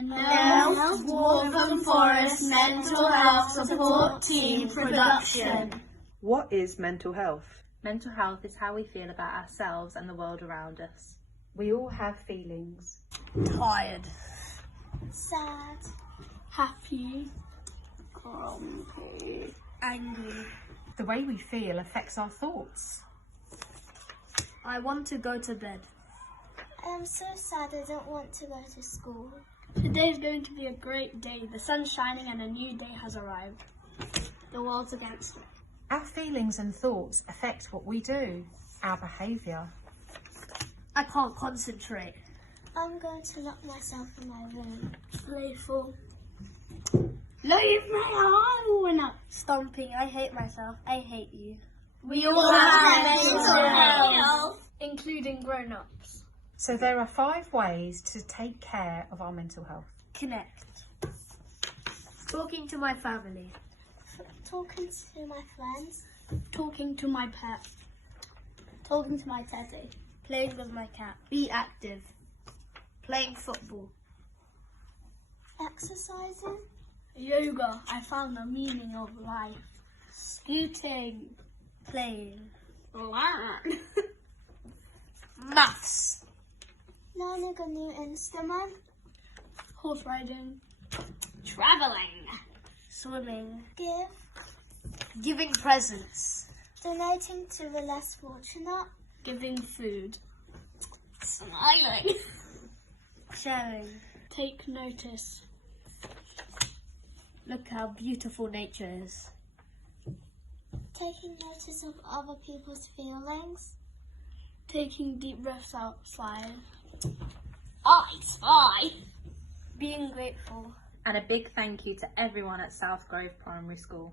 And now, Waltham Forest Mental Health Support Team Production. What is mental health? Mental health is how we feel about ourselves and the world around us. We all have feelings. Tired. Sad. Happy. Grumpy. Angry. The way we feel affects our thoughts. I want to go to bed. I am so sad I don't want to go to school. Today is going to be a great day. The sun's shining and a new day has arrived. The world's against me. Our feelings and thoughts affect what we do, our behaviour. I can't concentrate. I'm going to lock myself in my room. Playful. Leave me alone! Stomping. I hate myself. I hate you. We all have mental health, including grown-ups. So there are 5 ways to take care of our mental health. Connect. Talking to my family. Talking to my friends. Talking to my pet. Talking to my teddy. Playing with my cat. Be active. Playing football. Exercising. Yoga. I found the meaning of life. Scooting. Playing. Learn. Maths. Learning a new instrument. Horse riding. Traveling. Swimming. Giving presents. Donating to the less fortunate. Giving food. Smiling. Sharing. Take notice. Look how beautiful nature is. Taking notice of other people's feelings. Taking deep breaths outside. I spy. Being grateful. And a big thank you to everyone at South Grove Primary School.